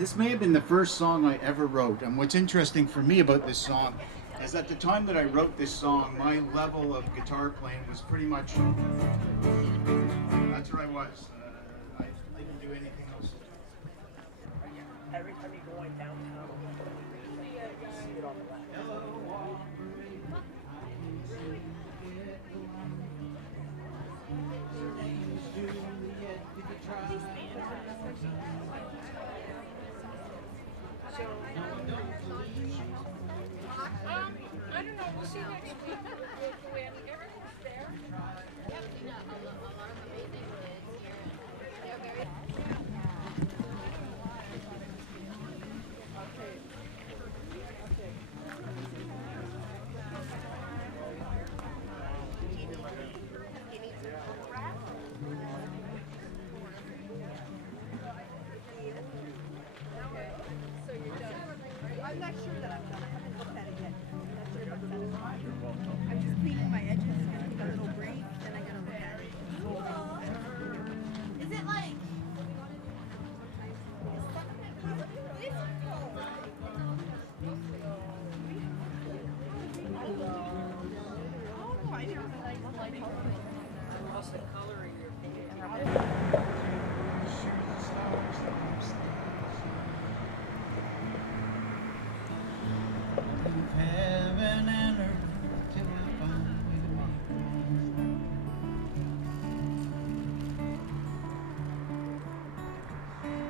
This may have been the first song I ever wrote, and what's interesting for me about this song is at the time that I wrote this song, my level of guitar playing was pretty much, that's where I was. I didn't do anything else. Every time you go in downtown, you see it on the left. I don't know. We'll see next week when everyone's there. Yep, you know, a lot of amazing kids here. They're very. So you're done. I'm not sure that I'm done. I haven't looked at it yet. I'm not sure if I'm satisfied. I'm just cleaning my edges, gonna take a little break, then I'm gonna look at it. Is it like? Oh, I didn't realize What's the color of your Heaven and earth till I find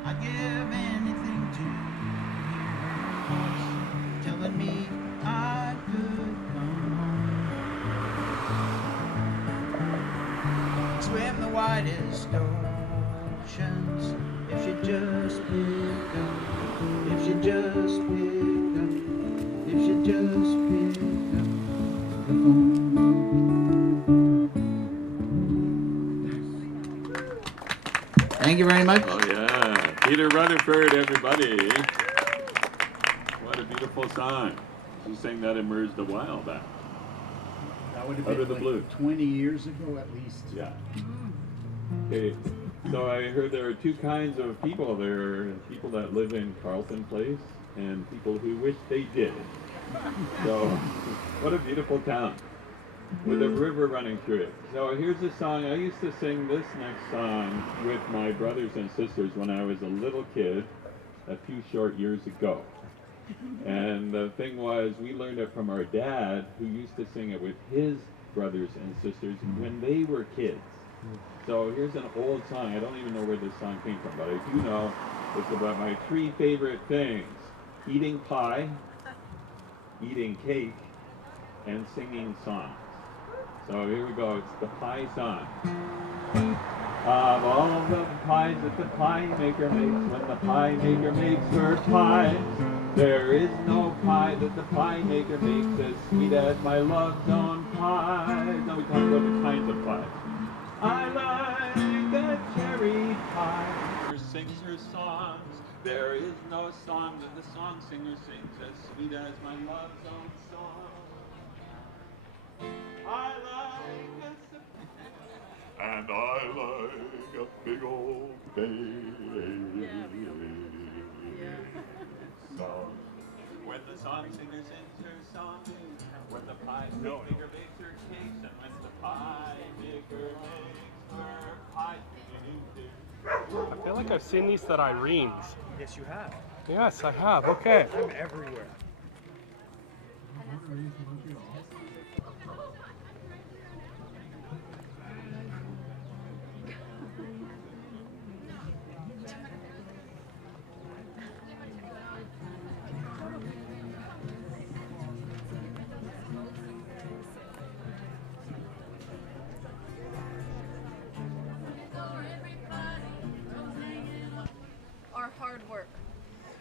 I give anything to hear her voice telling me I could come home. Swim the widest oceans if she just picked up, if she just picked up. If you just pick up the phone. Thank you very much. Oh yeah, Peter Rutherford, everybody. What a beautiful song. You sang that in Merged a while back. That would have Out been of the like blue. 20 years ago at least. Yeah. Okay, so I heard there are two kinds of people. There are people that live in Carleton Place and people who wish they did. So, what a beautiful town with a river running through it. So here's a song. I used to sing this next song with my brothers and sisters when I was a little kid a few short years ago. And the thing was, we learned it from our dad, who used to sing it with his brothers and sisters when they were kids. So here's an old song. I don't even know where this song came from, but I do know it's about my three favorite things: eating pie, eating cake, and singing songs. So here we go, it's the pie song. Of all the pies that the pie maker makes, when the pie maker makes her pies, there is no pie that the pie maker makes as sweet as my love's own pie. Now we talk about the kinds of pies. I like a cherry pie. Her sings her songs. There is no song that the song singer sings as sweet as my love's own song. I like a and I like a big old baby song. When the song singer sings her song, when the pie maker makes her cakes, and when the pie maker makes her pie. I feel like I've seen these at Irene's. Yes, you have. Yes, I have. Okay. I'm everywhere. Our hard work.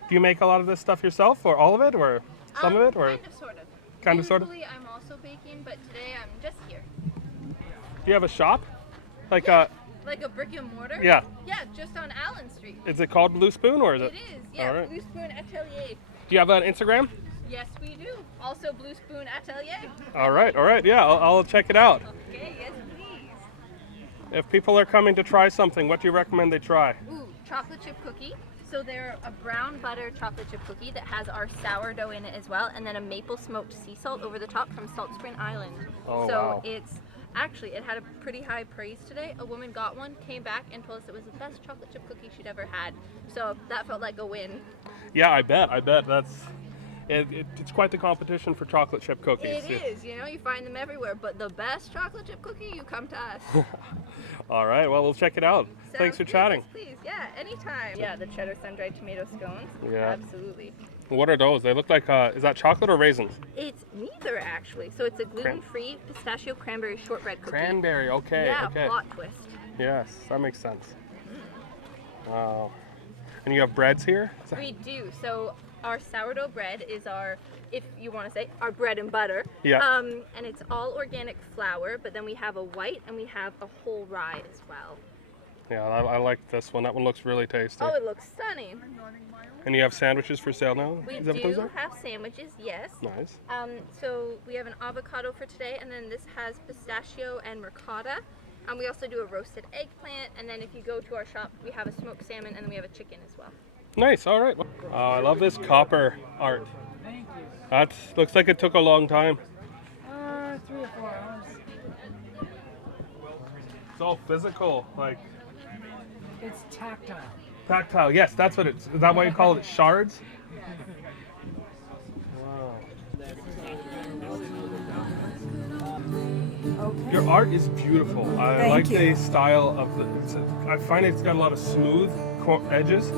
Do you make a lot of this stuff yourself, or all of it, or some of it, or Kind of, sort of. kind of, sort of? Usually I'm also baking, but today I'm just here. Do you have a shop? Like Like a brick and mortar? Yeah. Yeah, just on Allen Street. is it called Blue Spoon, or is it? It is, yeah. All right. Blue Spoon Atelier. Do you have an Instagram? Yes, we do. Also Blue Spoon Atelier. All right. Yeah, I'll check it out. Okay, yes, please. If people are coming to try something, what do you recommend they try? Ooh, chocolate chip cookie. So they're a brown butter chocolate chip cookie that has our sourdough in it as well, and then a maple smoked sea salt over the top from Salt Spring Island. Oh, so wow. it's actually, it had a pretty high praise today. A woman got one, came back and told us it was the best chocolate chip cookie she'd ever had. So that felt like a win. Yeah, I bet. It's quite the competition for chocolate chip cookies. It is, you know, you find them everywhere, but the best chocolate chip cookie, you come to us. All right, well, we'll check it out. Thanks for Sounds good, chatting. yes, please, yeah, anytime. Yeah, the cheddar sun-dried tomato scones. Yeah. Absolutely. What are those? They look like, is that chocolate or raisins? It's neither, actually. So it's a gluten-free pistachio cranberry shortbread cookie. Cranberry, okay, Yeah, okay. plot twist. Yes, that makes sense. Wow. And you have breads here? We do. So our sourdough bread is our, if you want to say, our bread and butter. Yeah. And it's all organic flour, but then we have a white and we have a whole rye as well. Yeah, I like this one. That one looks really tasty. Oh, it looks stunning. And you have sandwiches for sale now? We Is that what those do are? have sandwiches, yes. Nice. So we have an avocado for today, and then this has pistachio and ricotta. We also do a roasted eggplant, and then if you go to our shop, we have a smoked salmon, and then we have a chicken as well. Nice, all right. Oh, I love this copper art. That looks like it took a long time. 3 or 4 hours. It's all physical, like It's tactile. tactile. Yes, that's what it's. Is that why you call it shards? Wow. Okay. Your art is beautiful. I Thank like you. the style of the. I find it's got a lot of smooth edges, a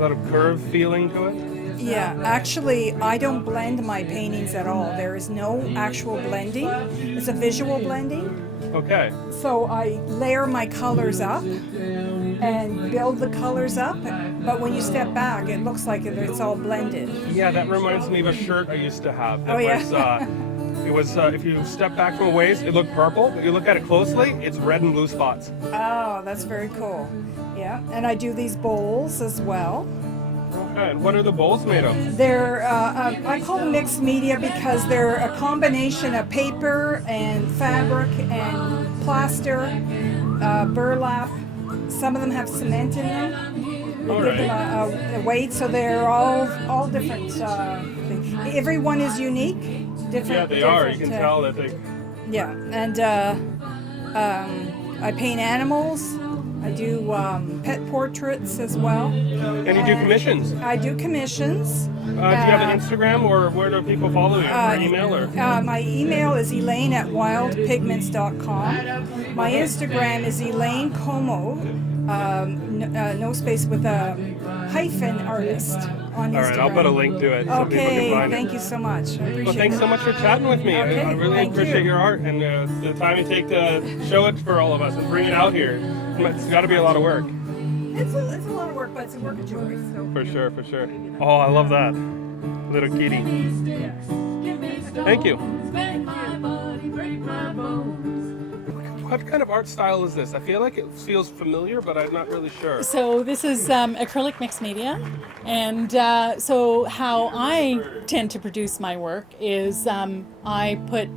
lot of curve feeling to it. Yeah, actually, I don't blend my paintings at all. There is no actual blending. It's a visual blending. Okay. So I layer my colors up and build the colors up, but when you step back, it looks like it's all blended. Yeah, that reminds me of a shirt I used to have. Oh, yeah. It was if you step back from a waist, it looked purple. But you look at it closely, it's red and blue spots. Oh, that's very cool. Yeah, and I do these bowls as well. Okay, and what are the bowls made of? They're, I call them mixed media because they're a combination of paper and fabric and plaster, burlap. Some of them have cement in them. They give them a weight, so they're all different things. Every one is unique. Different. Yeah, they are. You can different, tell that they. Yeah, and I paint animals. I do pet portraits as well. And you do commissions. I do commissions. Do you have an Instagram, or where do people follow you? Or email, or? My email is elaine@wildpigments.com. My Instagram is Elaine Comeau, no space with a hyphen artist on Instagram. All right, I'll put a link to it so people can Okay, find thank it. you so much. I appreciate Well, thanks it. so much for chatting with me. Okay, I really thank appreciate you. your art and the time you take to show it for all of us and bring it out here. It's got to be a lot of work. It's a lot of work, but it's a work of joy. So. For sure, for sure. Oh, I love that. Little kitty. Thank you. What kind of art style is this? I feel like it feels familiar, but I'm not really sure. So this is acrylic mixed media, and so how I tend to produce my work is I put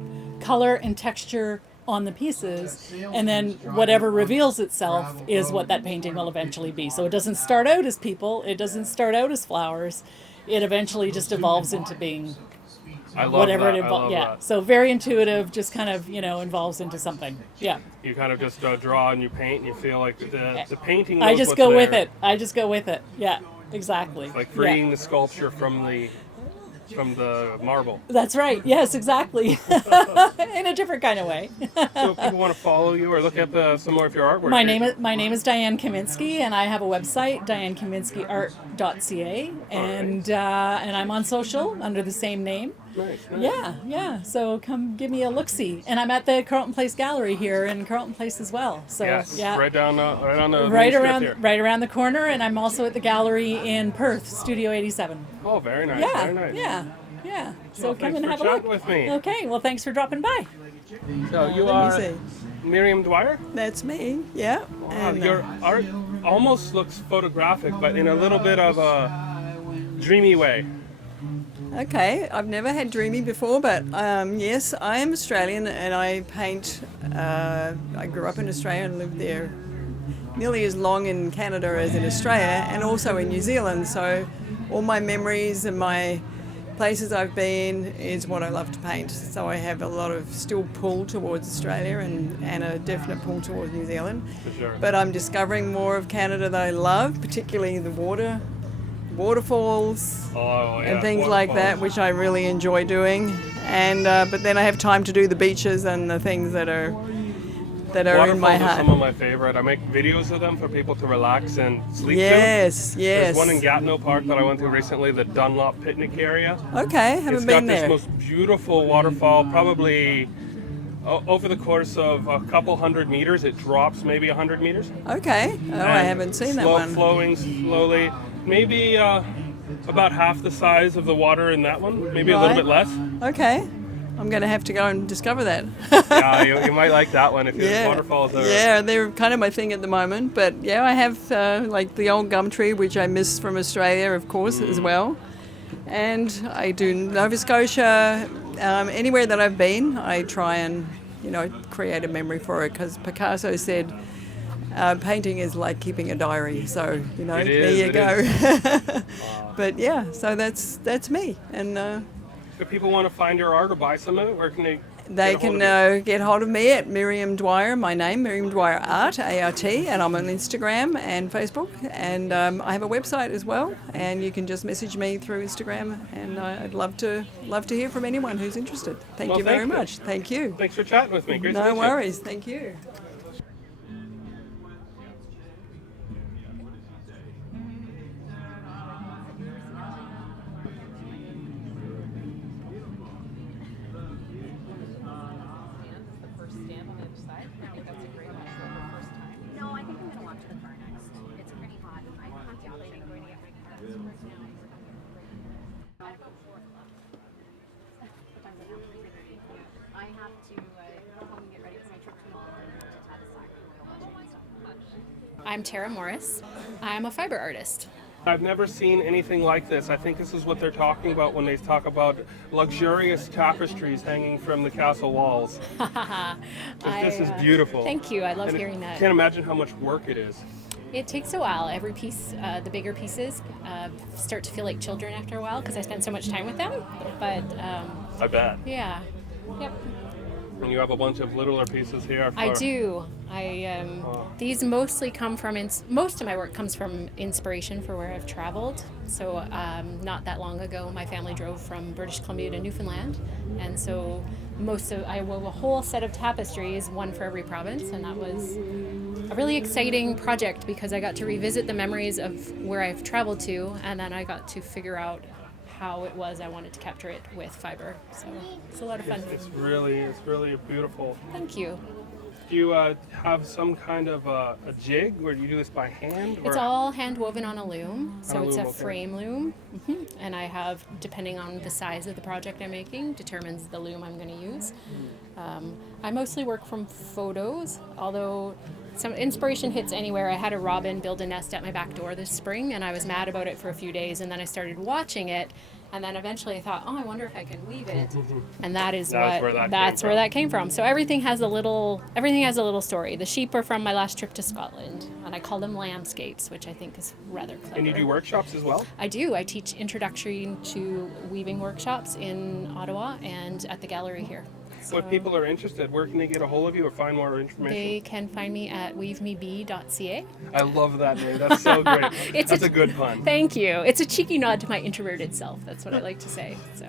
color and texture on the pieces, and then whatever reveals itself is what that painting will eventually be. So it doesn't start out as people, it doesn't start out as flowers, it eventually just evolves into being I love whatever that. it I involves. love Yeah, that. so very intuitive, just kind of evolves into something. Yeah. You kind of just draw and you paint, and you feel like the painting. I knows just what's go there. with it. I just go with it. Yeah, exactly. Like freeing the sculpture from the marble. That's right. Yes, exactly. In a different kind of way. So if people want to follow you or look at some more of your artwork. My name is Diane Kaminski, and I have a website, dianekaminskiart.ca, and I'm on social under the same name. Nice. Yeah. So come give me a look-see, and I'm at the Carleton Place Gallery here in Carleton Place as well. So Yes. yeah, Right on the right main strip around here. right around the corner, and I'm also at the gallery in Perth, Studio 87. Oh, very nice. Yeah, Very nice. yeah. So Well, come thanks and for have a look. chatting with me. Okay. Well, thanks for dropping by. So you Let are me see. Miriam Dwyer. That's me, yeah. Wow, And, your art almost looks photographic, but in a little bit of a dreamy way. okay, I've never had Dreamy before, but yes, I am Australian and I paint. I grew up in Australia and lived there nearly as long in Canada as in Australia and also in New Zealand. So all my memories and my places I've been is what I love to paint. So I have a lot of still pull towards Australia and a definite pull towards New Zealand. For sure. But I'm discovering more of Canada that I love, particularly the waterfalls and things like that, which I really enjoy doing. And but then I have time to do the beaches and the things that are in my Waterfalls are heart. some of my favorite. I make videos of them for people to relax and sleep to. Yes. There's one in Gatineau Park that I went to recently, the Dunlop picnic area. Okay, haven't been there. It's got this most beautiful waterfall, probably over the course of a couple hundred meters. It drops maybe 100 meters. Okay. Oh, I haven't seen that one. Flowing slowly. Maybe about half the size of the water in that one, maybe a little bit less. Okay. I'm going to have to go and discover that. Yeah, you might like that one if your waterfalls are... Yeah, they're kind of my thing at the moment. But yeah, I have like the old gum tree, which I miss from Australia, of course, as well. And I do Nova Scotia. Anywhere that I've been, I try and, create a memory for it, because Picasso said painting is like keeping a diary. So, there you go. But yeah, so that's me. And... if people want to find your art or buy some of it, where can they? They can get hold of me at Miriam Dwyer, my name, Miriam Dwyer Art, A-R-T, and I'm on Instagram and Facebook, and I have a website as well, and you can just message me through Instagram, and I'd love to hear from anyone who's interested. Thank you very much. Thank you. Thanks for chatting with me. Great to meet you. No worries. Thank you. I'm Tara Morris. I'm a fiber artist. I've never seen anything like this. I think this is what they're talking about when they talk about luxurious tapestries hanging from the castle walls. This is beautiful. Thank you. I love hearing that. I can't imagine how much work it is. It takes a while. Every piece, the bigger pieces, start to feel like children after a while because I spend so much time with them. But I bet. Yeah. Yep. And you have a bunch of littler pieces here. I do. These mostly come from, most of my work comes from inspiration for where I've traveled. So not that long ago, my family drove from British Columbia to Newfoundland. And so I wove a whole set of tapestries, one for every province. And that was a really exciting project because I got to revisit the memories of where I've traveled to. And then I got to figure out how it was I wanted to capture it with fiber. So it's a lot of fun. It's really beautiful. Thank you. Do you have some kind of a jig, or do you do this by hand? It's all hand woven on a loom, so it's a okay. frame loom. And I have, depending on the size of the project I'm making, determines the loom I'm going to use. I mostly work from photos, although some inspiration hits anywhere. I had a robin build a nest at my back door this spring, and I was mad about it for a few days, and then I started watching it, and then eventually I thought, I wonder if I can weave it, and that's where that came from. So everything has a little story. The sheep are from my last trip to Scotland, and I call them landscapes, which I think is rather clever. And you do workshops as well? I do. I teach introductory to weaving workshops in Ottawa and at the gallery here. So if people are interested, where can they get a hold of you or find more information? They can find me at weavemebe.ca. I love that name. That's so great. That's a good pun. Thank you. It's a cheeky nod to my introverted self. That's what I like to say. So,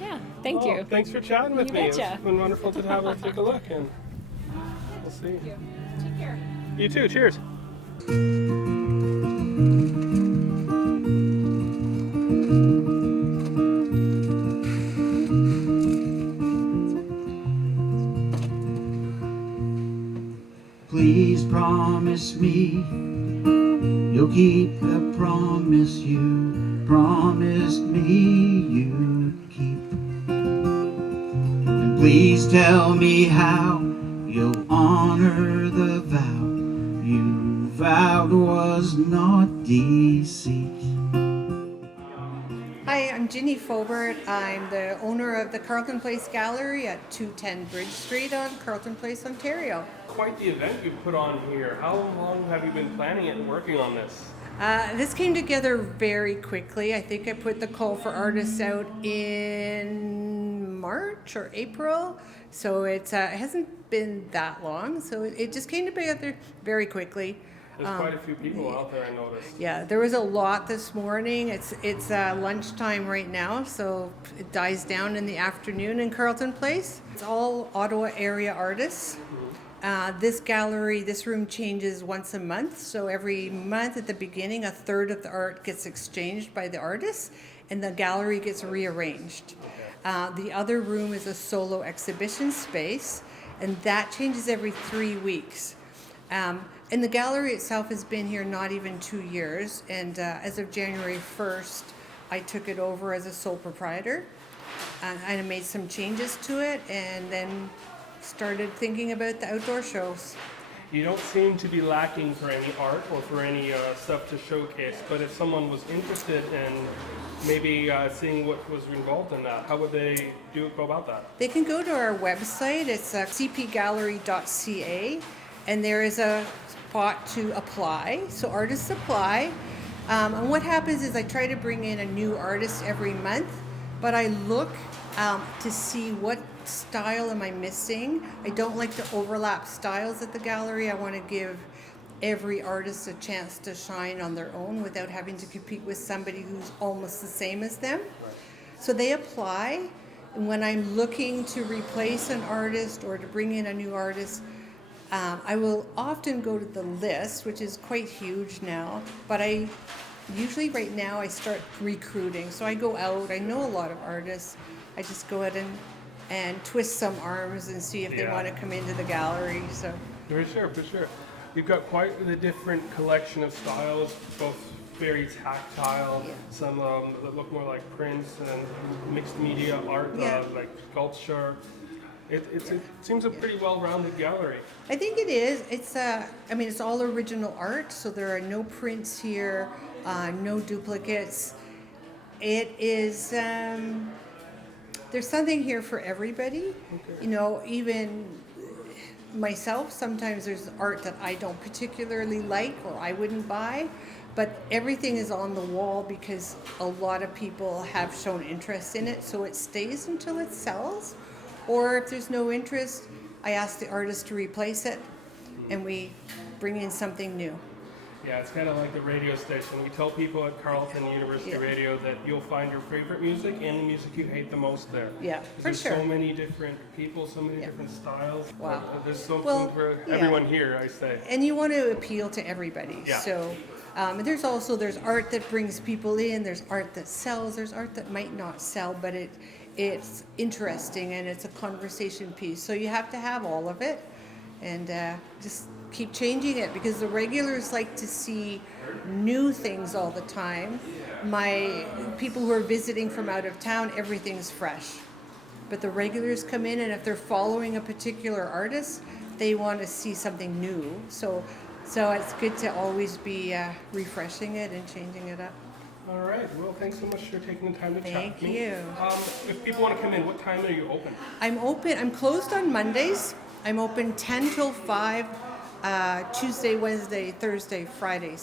yeah, thank you. Thanks for chatting with me. Betcha. It's been wonderful to have her take a look, and we'll see. Thank you. Take care. You too. Cheers. Please promise me you'll keep the promise you promised me you'd keep. And please tell me how you'll honor the vow you vowed was not deceit. Hi, I'm Ginny Fobert. I'm the owner of the Carleton Place Gallery at 210 Bridge Street on Carleton Place, Ontario. quite the event you've put on here. How long have you been planning it and working on this? This came together very quickly. I think I put the call for artists out in March or April, so it hasn't been that long. So it just came together very quickly. There's quite a few people out there, I noticed. Yeah, there was a lot this morning. It's lunchtime right now, so it dies down in the afternoon in Carleton Place. It's all Ottawa area artists. This gallery, this room changes once a month, so every month at the beginning, a third of the art gets exchanged by the artists, and the gallery gets rearranged. The other room is a solo exhibition space, and that changes every 3 weeks. And the gallery itself has been here not even 2 years, and as of January 1st, I took it over as a sole proprietor. I made some changes to it, and then started thinking about the outdoor shows. You don't seem to be lacking for any art or for any stuff to showcase, but if someone was interested in maybe seeing what was involved in that, how would they go about that? They can go to our website. It's cpgallery.ca, and there is a spot to apply. So artists apply. And what happens is I try to bring in a new artist every month, but I look to see what style am I missing. I don't like to overlap styles at the gallery. I want to give every artist a chance to shine on their own without having to compete with somebody who's almost the same as them. So they apply, and when I'm looking to replace an artist or to bring in a new artist, I will often go to the list, which is quite huge now, but I usually right now I start recruiting. So I go out, I know a lot of artists, I just go out and twist some arms and see if they want to come into the gallery. So For sure. You've got quite the different collection of styles, both very tactile, some that look more like prints and mixed media art, like sculpture. It seems a pretty well-rounded gallery. I think it is. It's it's all original art, so there are no prints here, no duplicates. It is. There's something here for everybody. Okay. You know, even myself, sometimes there's art that I don't particularly like or I wouldn't buy, but everything is on the wall because a lot of people have shown interest in it, so it stays until it sells. Or if there's no interest, I ask the artist to replace it, and we bring in something new. Yeah, it's kind of like the radio station. We tell people at Carleton University Radio that you'll find your favorite music and the music you hate the most there. Yeah, for sure. There's so many different people, so many different styles. Wow. There's something for everyone here, I say. And you want to appeal to everybody. Yeah. So there's art that brings people in, there's art that sells, there's art that might not sell, but it's interesting and it's a conversation piece. So you have to have all of it and just keep changing it because the regulars like to see new things all the time. My people who are visiting from out of town, everything's fresh. But the regulars come in and if they're following a particular artist, they want to see something new. So it's good to always be refreshing it and changing it up. All right. Well, thanks so much for taking the time to chat with me. Thank you. If people want to come in, what time are you open? I'm closed on Mondays. I'm open 10 till 5, Tuesday, Wednesday, Thursday, Friday,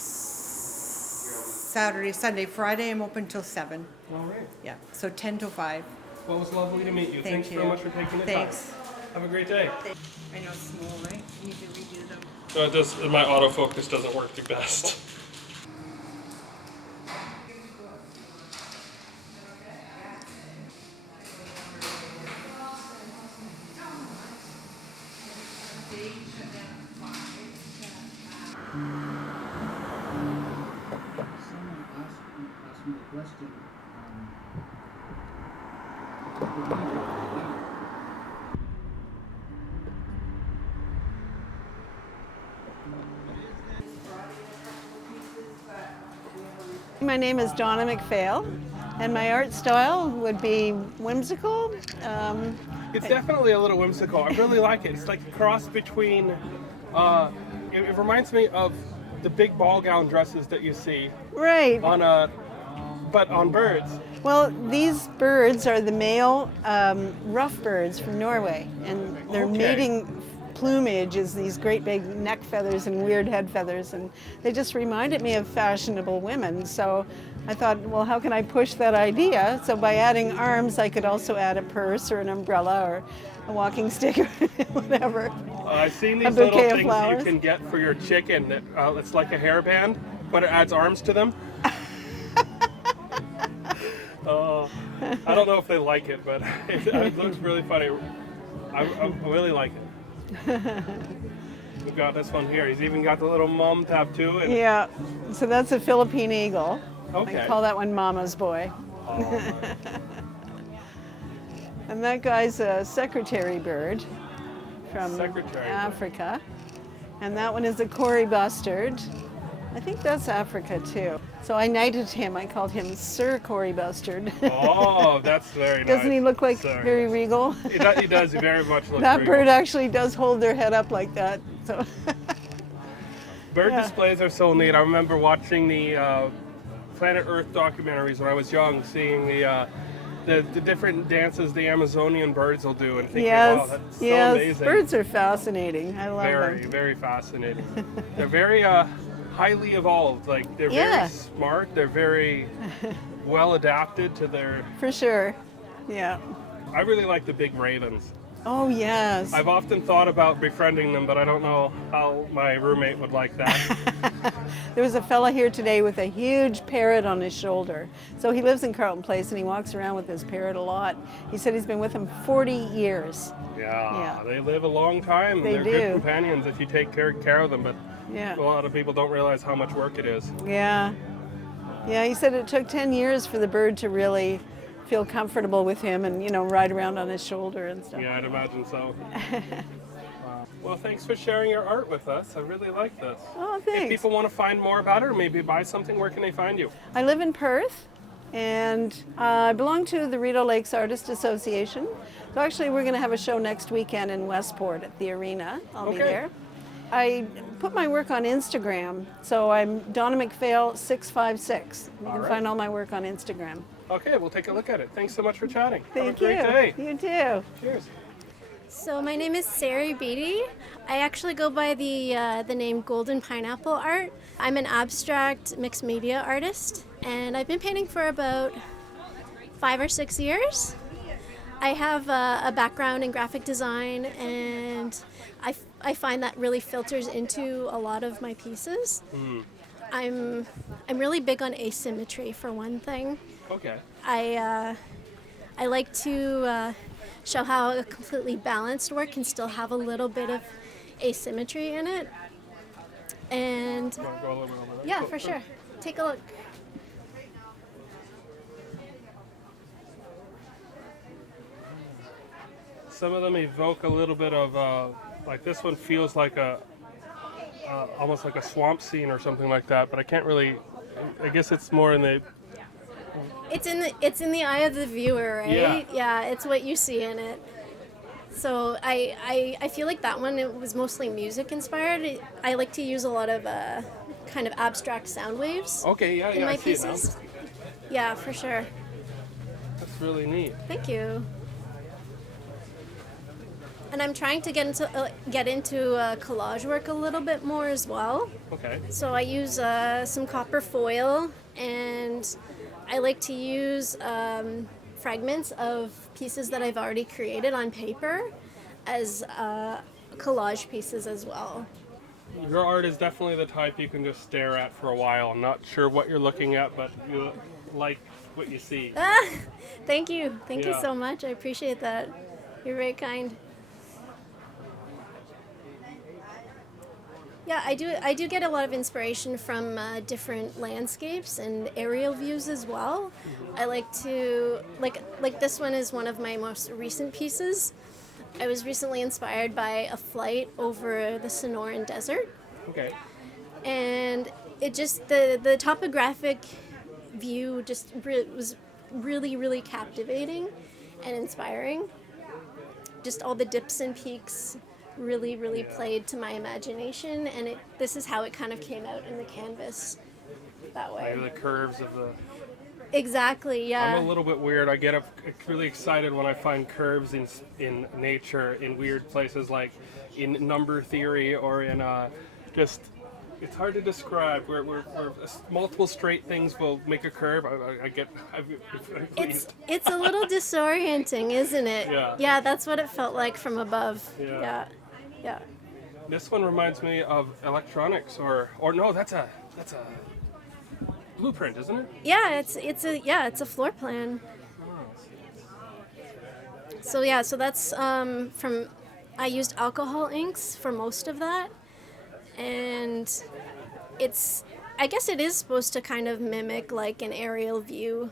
Saturday, Sunday, Friday. I'm open till 7. All right. Yeah, so 10 till 5. Well, it was lovely to meet you. Thank Thanks you. so much for taking the Thanks. time. Have a great day. I know it's small, right? You need to redo them. No, it does. My autofocus doesn't work the best. Someone asked me the question. My name is Donna McPhail, and my art style would be whimsical. It's definitely a little whimsical. I really like it. It's like a cross between, it reminds me of the big ball gown dresses that you see. Right. But on birds. Well, these birds are the male rough birds from Norway, and they're mating plumage is these great big neck feathers and weird head feathers, and they just reminded me of fashionable women. So I thought, well, how can I push that idea? So by adding arms, I could also add a purse or an umbrella or a walking stick or whatever. I've seen these A little bouquet of things flowers. you can get for your chicken. That it's like a hairband, but it adds arms to them. I don't know if they like it, but it looks really funny. I really like it. We've got this one here. He's even got the little mom tattoo. And Yeah, so that's a Philippine eagle. Okay. I call that one Mama's Boy. Oh, And that guy's a secretary bird from Secretary bird. Africa. And that one is a Cory bustard. I think that's Africa too. So I knighted him. I called him Sir Cory Bustard. oh, that's very nice. Doesn't he look like Sorry. very regal? He does. He very much looks That regal. bird actually does hold their head up like that. So Bird Yeah. displays are so neat. I remember watching the Planet Earth documentaries when I was young, seeing the different dances the Amazonian birds will do, and thinking, wow, that's so amazing. Birds are fascinating. I love Very, them. very fascinating. They're very highly evolved. Like they're Yeah. very smart. They're very well adapted to their. For sure. Yeah. I really like the big ravens. Oh yes. I've often thought about befriending them, but I don't know how my roommate would like that. There was a fella here today with a huge parrot on his shoulder. So he lives in Carleton Place and he walks around with his parrot a lot. He said he's been with him 40 years. Yeah, they live a long time. They They're do. good companions if you take care of them, but Yeah. a lot of people don't realize how much work it is. Yeah. Yeah, he said it took 10 years for the bird to really feel comfortable with him and, ride around on his shoulder and stuff. Yeah, I'd imagine so. Wow. Well, thanks for sharing your art with us. I really like this. Oh, If thanks. people want to find more about it or maybe buy something, where can they find you? I live in Perth and I belong to the Rideau Lakes Artist Association. So actually we're going to have a show next weekend in Westport at the arena. I'll be Okay. there. I put my work on Instagram, so I'm Donna McPhail 656. You can right. find all my work on Instagram. Okay, we'll take a look at it. Thanks so much for chatting. Thank Have a great you. day. You too. Cheers. So my name is Sari Beattie. I actually go by the name Golden Pineapple Art. I'm an abstract mixed media artist, and I've been painting for about 5 or 6 years. I have a background in graphic design, and I find that really filters into a lot of my pieces. I'm really big on asymmetry for one thing. Okay. I like to show how a completely balanced work can still have a little bit of asymmetry in it. And Want to go a little bit over there? yeah, Cool. for sure. Take a look. Some of them evoke a little bit of, like this one feels like almost like a swamp scene or something like that, but I can't really, I guess it's more in the, It's in the eye of the viewer, right? Yeah. It's what you see in it. So I feel like that one, it was mostly music inspired. I like to use a lot of kind of abstract sound waves okay, yeah, in yeah, my I see it now. pieces. Yeah, for sure. That's really neat. Thank you. And I'm trying to get into collage work a little bit more as well. Okay. So I use some copper foil, and I like to use fragments of pieces that I've already created on paper as collage pieces as well. Your art is definitely the type you can just stare at for a while. I'm not sure what you're looking at, but you like what you see. Thank you. Thank you Yeah. so much. I appreciate that. You're very kind. Yeah, I do get a lot of inspiration from different landscapes and aerial views as well. I like to like this one is one of my most recent pieces. I was recently inspired by a flight over the Sonoran Desert, Okay. and it just the topographic view just was really captivating and inspiring. Just all the dips and peaks really played to my imagination, and this is how it kind of came out in the canvas that way. Maybe the curves of the. Exactly, yeah. I'm a little bit weird. I get really excited when I find curves in nature in weird places. Like in number theory or in just. It's hard to describe. Where multiple straight things will make a curve. It's a little disorienting, isn't it? Yeah. Yeah, that's what it felt like from above. Yeah. Yeah. This one reminds me of electronics, or no, that's a blueprint, isn't it? Yeah, it's a floor plan. So that's from. I used alcohol inks for most of that, and I guess it is supposed to kind of mimic like an aerial view.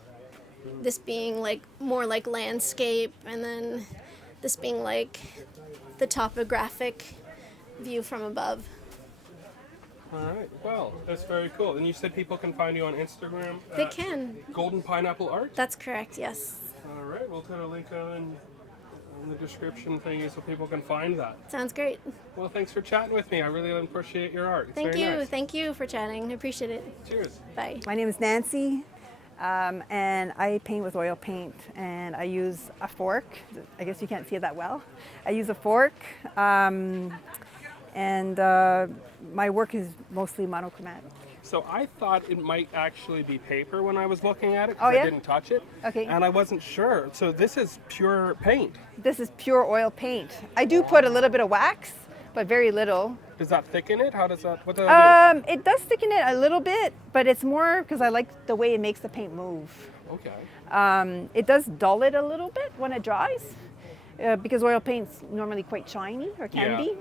This being like more like landscape, and then this being like the topographic view from above. All right. Well, that's very cool. And you said people can find you on Instagram? They can. Golden Pineapple Art? That's correct, yes. All right. We'll put a link on the description thingy so people can find that. Sounds great. Well, thanks for chatting with me. I really appreciate your art. It's Thank very you. nice. Thank you for chatting. I appreciate it. Cheers. Bye. My name is Nancy, and I paint with oil paint, and I use a fork. I guess you can't see it that well. I use a fork, and my work is mostly monochromatic. So I thought it might actually be paper when I was looking at it, Oh, because yeah? I didn't touch it. Okay. And I wasn't sure. So this is pure paint. This is pure oil paint. I do put a little bit of wax, but very little. Does that thicken it? How does that, what does that It does thicken it a little bit, but it's more because I like the way it makes the paint move. do? Okay. It does dull it a little bit when it dries, because oil paint's normally quite shiny, or can Yeah. be.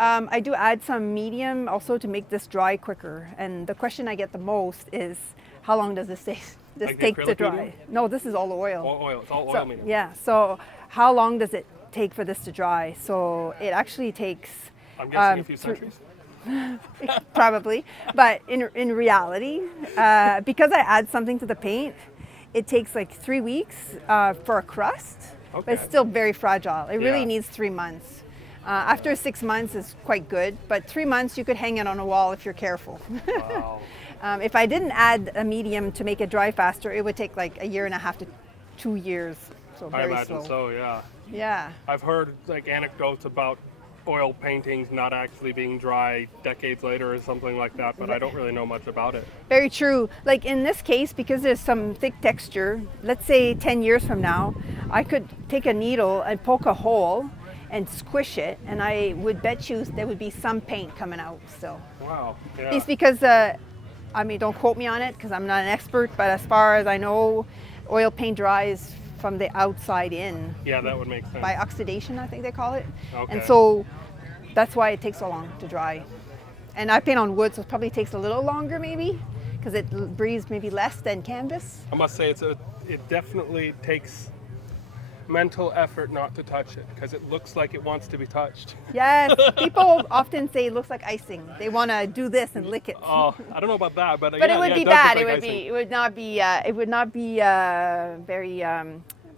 I do add some medium also to make this dry quicker. And the question I get the most is, how long does this take Like the to acrylic dry? medium? No, this is all oil. All oil. It's all So, oil medium. yeah, so how long does it take for this to dry? So it actually takes I'm guessing a few centuries. probably, but in reality, because I add something to the paint, it takes like 3 weeks for a crust, but it's Okay. still very fragile. It really Yeah. needs 3 months. After 6 months is quite good, but 3 months you could hang it on a wall if you're careful. Wow. If I didn't add a medium to make it dry faster, it would take like 1.5 to 2 years. So I very imagine slow. so, yeah. Yeah. I've heard like anecdotes about oil paintings not actually being dry decades later or something like that, but I don't really know much about it. Very true. Like in this case, because there's some thick texture, let's say 10 years from now, I could take a needle and poke a hole and squish it, and I would bet you there would be some paint coming out still. Wow. Yeah. It's because, I mean, don't quote me on it because I'm not an expert, but as far as I know, oil paint dries from the outside in. Yeah, that would make sense. By oxidation, I think they call it. Okay. And so that's why it takes so long to dry. And I paint on wood, so it probably takes a little longer maybe, because it breathes maybe less than canvas. I must say it definitely takes mental effort not to touch it because it looks like it wants to be touched. Yes, people often say it looks like icing. They want to do this and lick it. Oh, I don't know about that, but But yeah, it would yeah, be does look bad. like It would icing. be. It would not be very.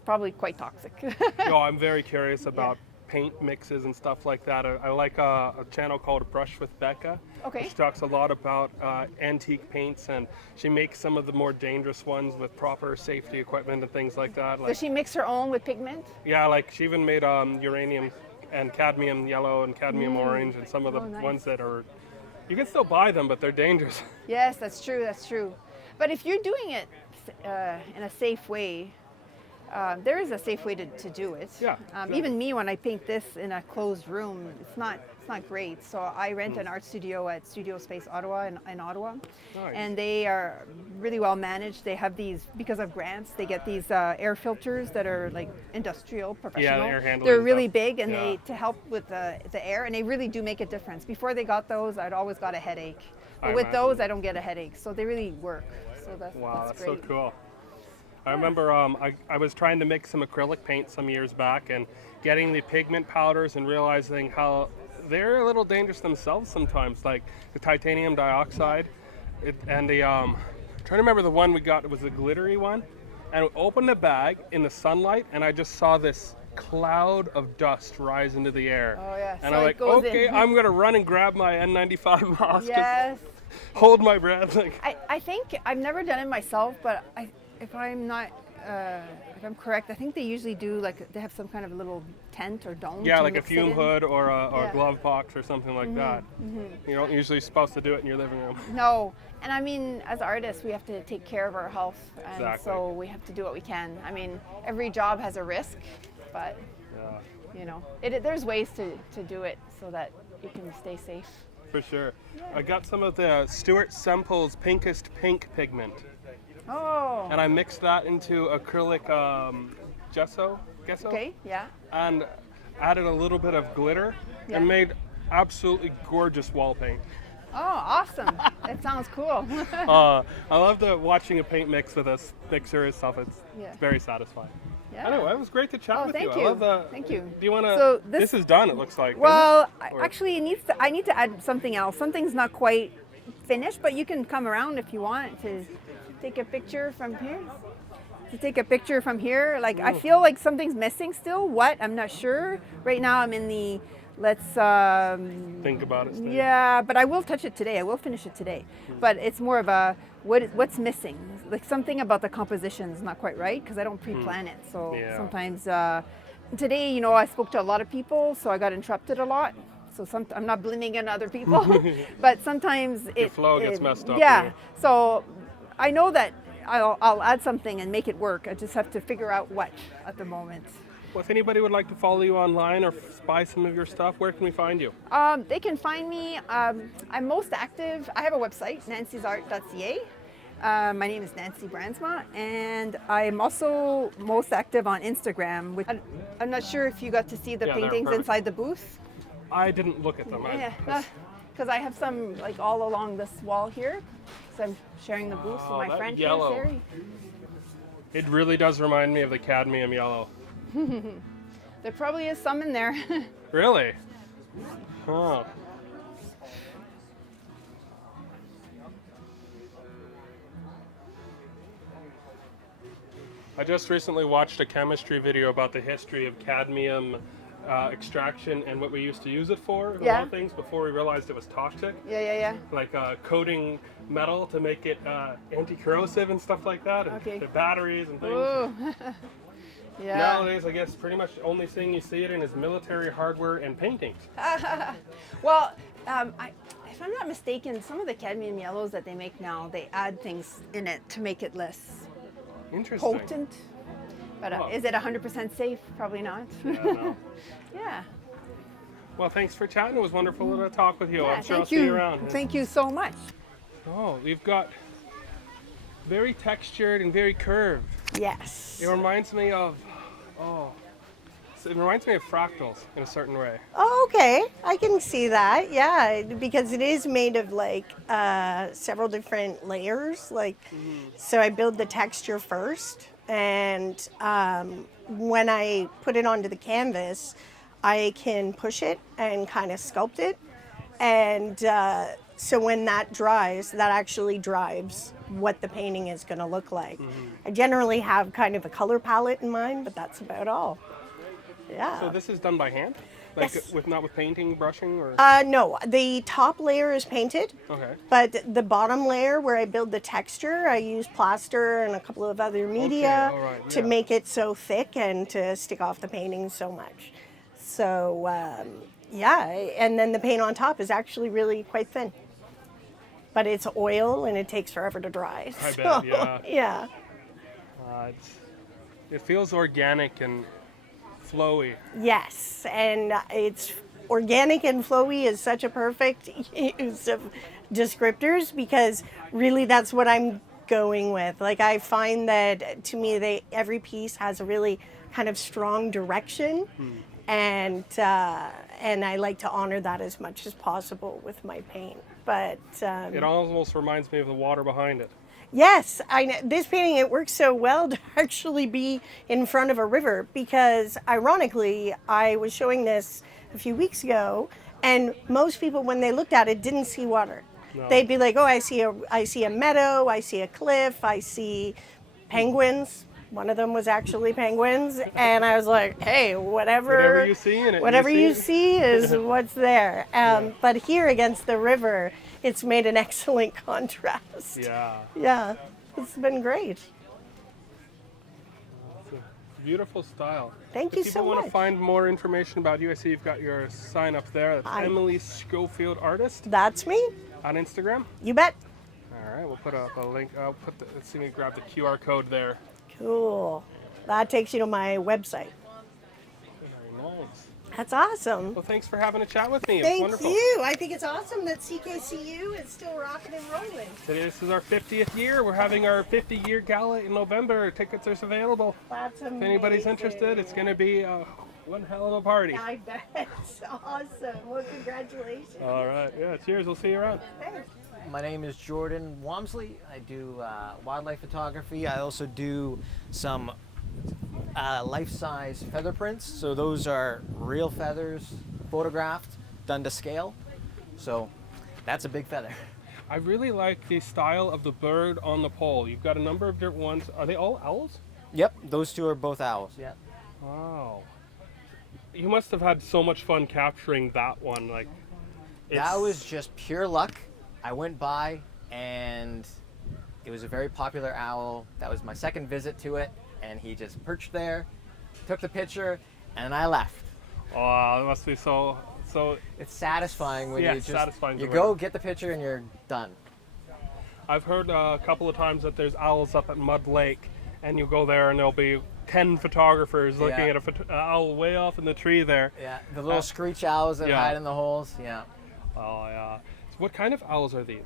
Probably quite toxic. No, I'm very curious about paint mixes and stuff like that. I like a channel called Brush with Becca. Okay. She talks a lot about antique paints, and she makes some of the more dangerous ones with proper safety equipment and things like that. Like, Does she mix her own with pigment? yeah, like she even made uranium and cadmium yellow and cadmium orange, and some of the nice. ones that are, you can still buy them, but they're dangerous. Yes, that's true. That's true. But if you're doing it in a safe way, there is a safe way to do it. Yeah, Even me, when I paint this in a closed room, it's not great. So I rent an art studio at Studio Space Ottawa in Ottawa, Nice. and they are really well managed. They have these, because of grants, they get these air filters that are like industrial, professional. air handling They're and really stuff. big, and Yeah. they to help with the air, and they really do make a difference. Before they got those, I'd always got a headache. But I with imagine. those, I don't get a headache. So they really work. So Wow, that's great. so cool. I remember I was trying to mix some acrylic paint some years back and getting the pigment powders and realizing how they're a little dangerous themselves sometimes, like the titanium dioxide. And the, trying to remember the one we got, it was the glittery one. And we opened the bag in the sunlight and I just saw this cloud of dust rise into the air. Oh, yeah. And So I'm it like, goes okay, in. I'm gonna run and grab my N95 mask. Yes. Hold my breath. Like, I think I've never done it myself, but if I'm not, if I'm correct, I think they usually do they have some kind of a little tent or dome. Yeah, to like a mix it fume in. hood or a Yeah. glove box or something like that. You don't usually supposed to do it in your living room. No, and I mean, as artists, we have to take care of our health, and Exactly. so we have to do what we can. I mean, every job has a risk, but there's ways to do it so that you can stay safe. For sure. I got some of the Stuart Semple's Pinkest Pink pigment. Oh. And I mixed that into acrylic gesso. Okay, yeah. And added a little bit of glitter and made absolutely gorgeous wall paint. Oh, awesome. That sounds cool. I love watching a paint mix with a mixer and stuff. It's very satisfying. Yeah. Anyway, it was great to chat with thank you. you. I love Thank you. Do you want to? So this is done, it looks like. Well, actually, I need to add something else. Something's not quite finished, but you can come around if you want to take a picture from here. I feel like something's missing still. What? I'm not sure. Right now, I'm in the let's think about it. Steve. Yeah, but I will touch it today. I will finish it today. But it's more of a what's missing. Like something about the composition is not quite right because I don't pre-plan it. So sometimes today, I spoke to a lot of people, so I got interrupted a lot. So I'm not blaming on other people, but sometimes the flow gets messed up. Yeah. So I know that I'll add something and make it work. I just have to figure out what at the moment. Well, if anybody would like to follow you online or buy some of your stuff, where can we find you? They can find me. I'm most active. I have a website, nancysart.ca. My name is Nancy Brandsma, and I'm also most active on Instagram. I'm not sure if you got to see the paintings inside the booth. I didn't look at them. Because I have some all along this wall here. So I'm sharing the booth with my friend here, Sari. It really does remind me of the cadmium yellow. There probably is some in there. Really? Oh. I just recently watched a chemistry video about the history of cadmium extraction and what we used to use it for, a lot of things, before we realized it was toxic. Yeah. Like coating metal to make it anti-corrosive and stuff like that, and the batteries and things. Ooh. Yeah. Nowadays, I guess pretty much the only thing you see it in is military hardware and paintings. Well, if I'm not mistaken, some of the cadmium yellows that they make now, they add things in it to make it less potent. But is it 100% safe? Probably not. Yeah, no. Yeah. Well, thanks for chatting. It was wonderful to talk with you. Yeah, I'm sure I'll see you around. Thank you so much. Oh, we've got very textured and very curved. Yes. It reminds me of fractals in a certain way. Oh, okay. I can see that. Yeah, because it is made of several different layers. So I build the texture first, and when I put it onto the canvas, I can push it and kind of sculpt it. And so when that dries, that actually drives what the painting is going to look like. I generally have kind of a color palette in mind, but that's about all. Yeah. So this is done by hand? Yes. Not with painting, brushing, or? No, the top layer is painted. Okay. But the bottom layer where I build the texture, I use plaster and a couple of other media to make it so thick and to stick off the painting so much. So, and then the paint on top is actually really quite thin. But it's oil and it takes forever to dry. I bet, yeah. Yeah. It feels organic and flowy. Yes, and it's organic and flowy is such a perfect use of descriptors because really that's what I'm going with. I find that to me every piece has a really kind of strong direction, and I like to honor that as much as possible with my paint. But it almost reminds me of the water behind it. Yes, this painting, it works so well to actually be in front of a river because ironically, I was showing this a few weeks ago and most people when they looked at it didn't see water. No. They'd be like, oh, I see a meadow, I see a cliff, I see penguins. One of them was actually penguins and I was like, hey, whatever you see in it, whatever you see is what's there. But here against the river, it's made an excellent contrast. Yeah. Yeah, it's been great. beautiful style. Thank If you so people want to much. find more information about you, I see you've got your sign up there. That's Emily Scholfield Artist. That's me. On Instagram? You bet. All right, we'll put up a link. Let's see me grab the QR code there. Cool. That takes you to my website. Very nice. That's awesome. Well, thanks for having a chat with me. It was Thank wonderful. you. I think it's awesome that CKCU is still rocking and rolling. Today, this is our 50th year. We're having our 50-year gala in November. Tickets are available. That's amazing. If anybody's interested, it's going to be one hell of a party. I bet. It's awesome. Well, congratulations. All right. Yeah, cheers. We'll see you around. Thanks. My name is Jordan Wamsley. I do wildlife photography. I also do some life-size feather prints. So those are real feathers, photographed, done to scale. So that's a big feather. I really like the style of the bird on the pole. You've got a number of different ones. Are they all owls? Yep, those two are both owls. Yeah. Wow. You must have had so much fun capturing that one. That was just pure luck. I went by and it was a very popular owl. That was my second visit to it, and he just perched there, took the picture, and I left. Oh, it must be so. It's satisfying when you to go work. get the picture and you're done. I've heard a couple of times that there's owls up at Mud Lake, and you go there and there'll be 10 photographers looking at an owl way off in the tree there. Yeah, the little screech owls that hide in the holes. Yeah. Oh yeah. So what kind of owls are these?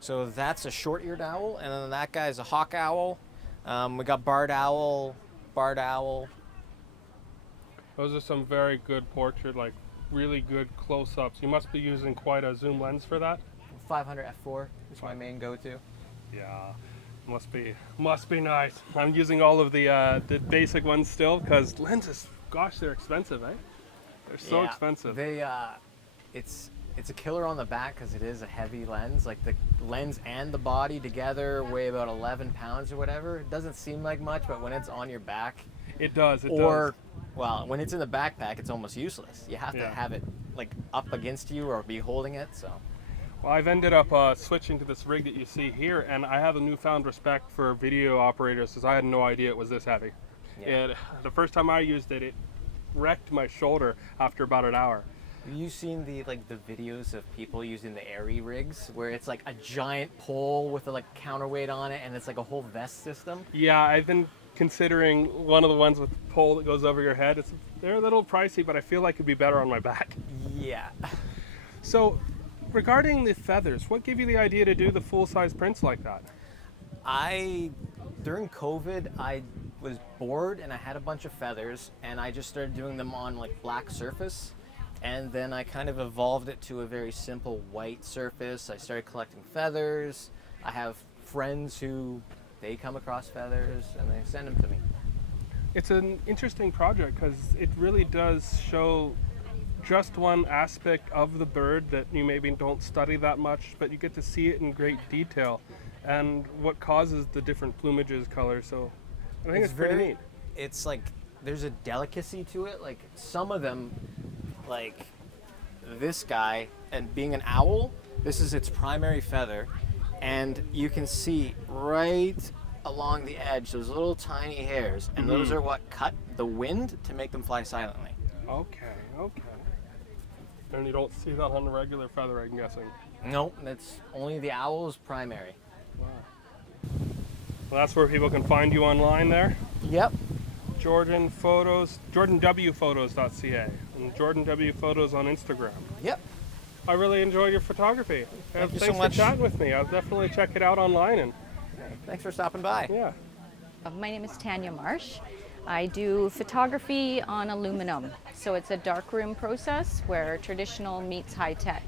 So that's a short-eared owl, and then that guy's a hawk owl. We got barred owl. Those are some very good portrait, really good close-ups. You must be using quite a zoom lens for that. 500 f4 is my main go-to. Yeah, must be nice. I'm using all of the basic ones still because lenses, gosh, they're expensive, eh? They're so expensive. They, it's a killer on the back because it is a heavy lens. Like the lens and the body together weigh about 11 pounds or whatever. It doesn't seem like much, but when it's on your back, it does. Well, when it's in the backpack, it's almost useless. You have to have it up against you or be holding it. So. Well, I've ended up switching to this rig that you see here, and I have a newfound respect for video operators because I had no idea it was this heavy. Yeah. The first time I used it, it wrecked my shoulder after about an hour. Have you seen the videos of people using the airy rigs where it's like a giant pole with a counterweight on it and it's like a whole vest system? Yeah, I've been considering one of the ones with the pole that goes over your head. They're a little pricey, but I feel like it'd be better on my back. Yeah. So, regarding the feathers, what gave you the idea to do the full-size prints like that? During COVID, I was bored and I had a bunch of feathers and I just started doing them on black surface. And then I kind of evolved it to a very simple white surface. I started collecting feathers. I have friends who they come across feathers and they send them to me. It's an interesting project because it really does show just one aspect of the bird that you maybe don't study that much, but you get to see it in great detail and what causes the different plumages, color. So I think it's pretty neat. It's there's a delicacy to it. Some of them, like this guy, and being an owl, this is its primary feather, and you can see right along the edge those little tiny hairs, and those are what cut the wind to make them fly silently. Okay. And you don't see that on the regular feather, I'm guessing. Nope, that's only the owl's primary. Wow. Well, that's where people can find you online there? Yep. JordanWphotos.ca and Jordan W Photos on Instagram. Yep. I really enjoyed your photography. Thank you so Thanks much for chatting with me. I'll definitely check it out online. Thanks for stopping by. Yeah. My name is Tania Marsh. I do photography on aluminum. So it's a darkroom process where traditional meets high tech.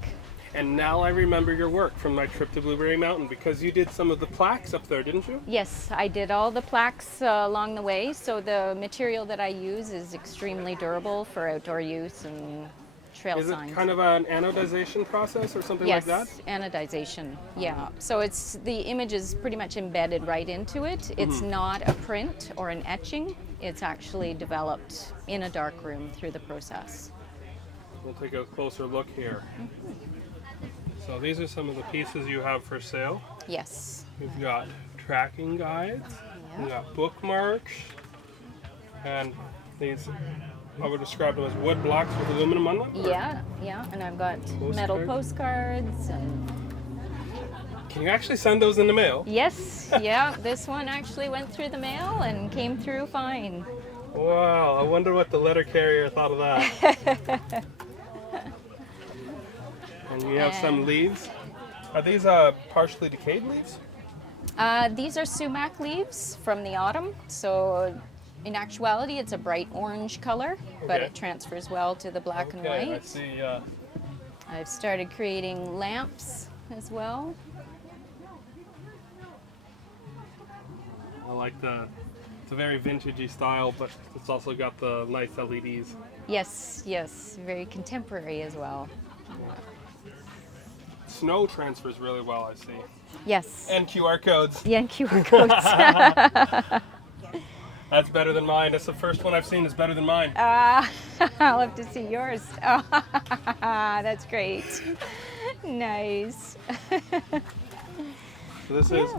And now I remember your work from my trip to Blueberry Mountain because you did some of the plaques up there, didn't you? Yes, I did all the plaques along the way. So the material that I use is extremely durable for outdoor use and trail signs. Is it kind of an anodization process or something like that? Yes, anodization, yeah. So the image is pretty much embedded right into it. It's not a print or an etching. It's actually developed in a dark room through the process. We'll take a closer look here. So these are some of the pieces you have for sale. Yes. We've got tracking guides. We've got bookmarks. And these, I would describe them as wood blocks with aluminum on them? Yeah, yeah, and I've got metal postcards and... Can you actually send those in the mail? Yes, yeah, this one actually went through the mail and came through fine. Wow, I wonder what the letter carrier thought of that. And you have some leaves. Are these partially decayed leaves? These are sumac leaves from the autumn, so in actuality it's a bright orange color, but it transfers well to the black and white. I see. I've started creating lamps as well. I like it's a very vintagey style, but it's also got the nice LEDs. Yes, yes, very contemporary as well. Snow transfers really well, I see. Yes. And QR codes. Yeah, and QR codes. That's better than mine. That's the first one I've seen that's better than mine. I'll have to see yours. Oh, that's great. Nice. So this is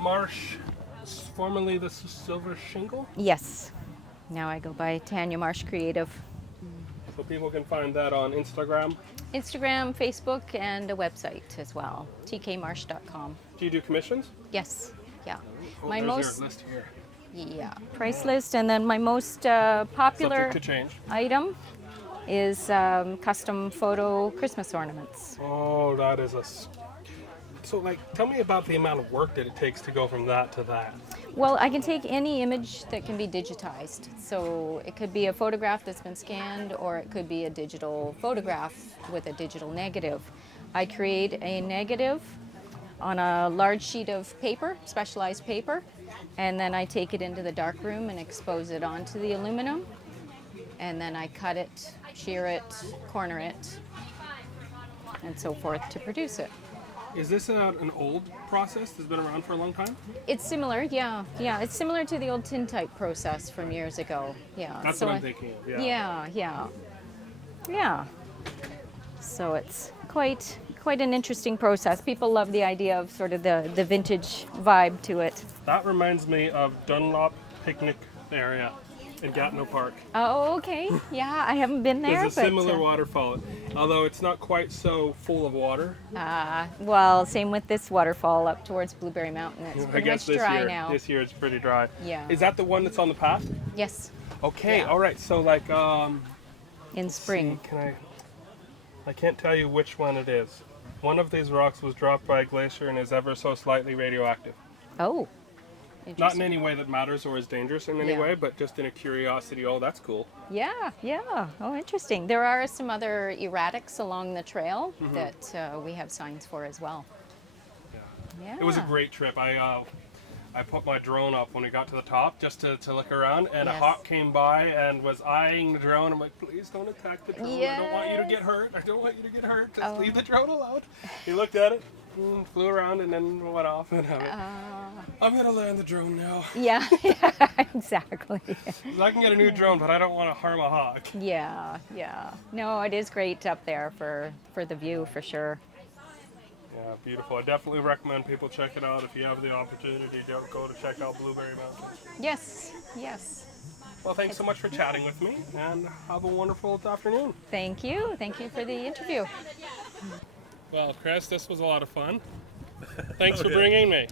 Marsh, formerly the Silver Shingle? Yes. Now I go by Tania Marsh Creative. So people can find that on Instagram? Instagram, Facebook, and a website as well, tkmarsh.com. Do you do commissions? Yes, yeah. Oh, My there's most, your list here. yeah, price list, and then my most popular Subject to change. item is custom photo Christmas ornaments. Oh, that is so like, tell me about the amount of work that it takes to go from that to that. Well, I can take any image that can be digitized. So it could be a photograph that's been scanned, or it could be a digital photograph with a digital negative. I create a negative on a large sheet of paper, specialized paper, and then I take it into the darkroom and expose it onto the aluminum, and then I cut it, shear it, corner it, and so forth to produce it. Is this an old process that's been around for a long time? It's similar, yeah. Yeah, it's similar to the old tintype process from years ago. Yeah. That's so what I'm thinking of, yeah. Yeah, yeah. Yeah. So it's quite an interesting process. People love the idea of sort of the vintage vibe to it. That reminds me of Dunlop Picnic area in Gatineau Park. Oh, okay. Yeah, I haven't been there. There's a similar waterfall, although it's not quite so full of water. Well, same with this waterfall up towards Blueberry Mountain. It's pretty much dry now. This year it's pretty dry. Yeah. Is that the one that's on the path? Yes. Okay, Yeah. all right. So like in spring. See, I can't tell you which one it is. One of these rocks was dropped by a glacier and is ever so slightly radioactive. Oh. Not in any way that matters or is dangerous in any Yeah. way, but just in a curiosity. Oh, that's cool. Yeah, yeah. Oh, interesting. There are some other erratics along the trail that we have signs for as well. Yeah. It was a great trip. I put my drone up when we got to the top just to look around, and a hawk came by and was eyeing the drone. I'm like, please don't attack the drone. I don't want you to get hurt. I don't want you to get hurt. Just leave the drone alone. He looked at it, flew around, and then went off. And I'm going to land the drone now. Yeah, exactly. I can get a new drone, but I don't want to harm a hawk. Yeah, yeah. No, it is great up there for the view, for sure. Yeah, beautiful. I definitely recommend people check it out if you have the opportunity to go to check out Blueberry Mountain. Yes, yes. Well, thanks so much for chatting with me, and have a wonderful afternoon. Thank you. Thank you for the interview. Well, Chris, this was a lot of fun. Thanks for bringing me.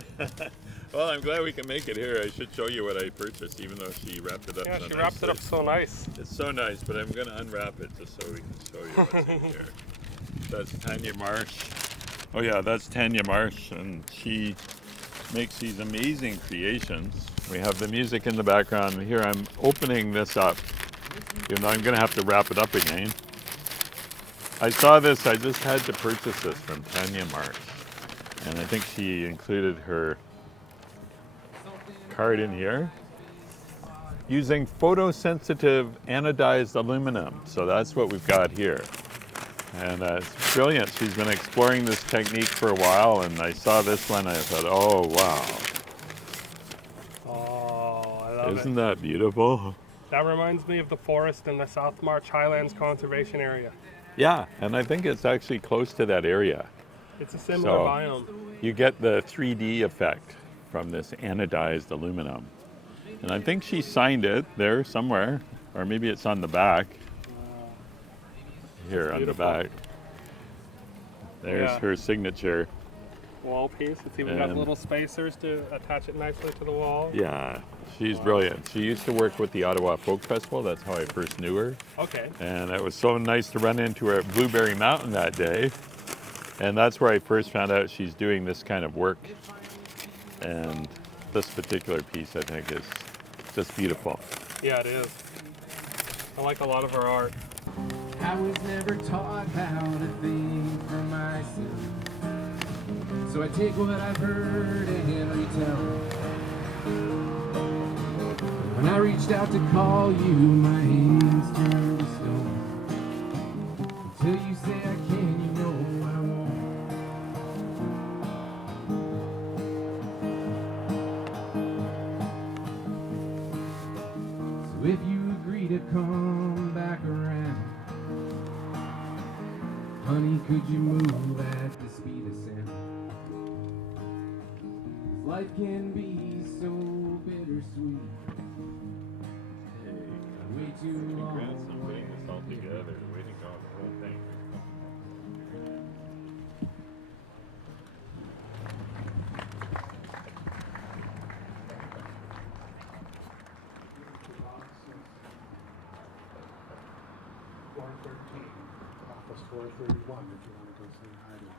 Well, I'm glad we can make it here. I should show you what I purchased, even though she wrapped it up Yeah, so she wrapped it up so nice. It's so nice, but I'm going to unwrap it just so we can show you what's in here. That's Tania Marsh. Oh yeah, that's Tania Marsh, and she makes these amazing creations. We have the music in the background. Here I'm opening this up, even though I'm going to have to wrap it up again. I saw this, I just had to purchase this from Tania Marsh. And I think she included her card in here. Using photosensitive anodized aluminum. So that's what we've got here. And it's brilliant. She's been exploring this technique for a while, and I saw this one, and I thought, oh, wow. Oh, I love it. Isn't that beautiful? That reminds me of the forest in the South March Highlands Conservation Area. Yeah, and I think it's actually close to that area. It's a similar biome. You get the 3D effect from this anodized aluminum. And I think she signed it there somewhere, or maybe it's on the back. Here on the back. There's her signature. Wall piece. It's even got little spacers to attach it nicely to the wall. Yeah, she's brilliant. She used to work with the Ottawa Folk Festival. That's how I first knew her. Okay. And it was so nice to run into her at Blueberry Mountain that day. And that's where I first found out she's doing this kind of work. And this particular piece, I think, is just beautiful. Yeah, it is. I like a lot of her art. I was never taught how to think for myself, so I take what I've heard and retell. When I reached out to call you, my hands turned to stone. Until you say I can, you know I won't. So if you agree to come back around, honey, could you move at the speed of sound? Life can be so bittersweet. Way too long. Congrats on putting this all together. Way to go, the whole thing. Office 431 if you want to go say hi to him.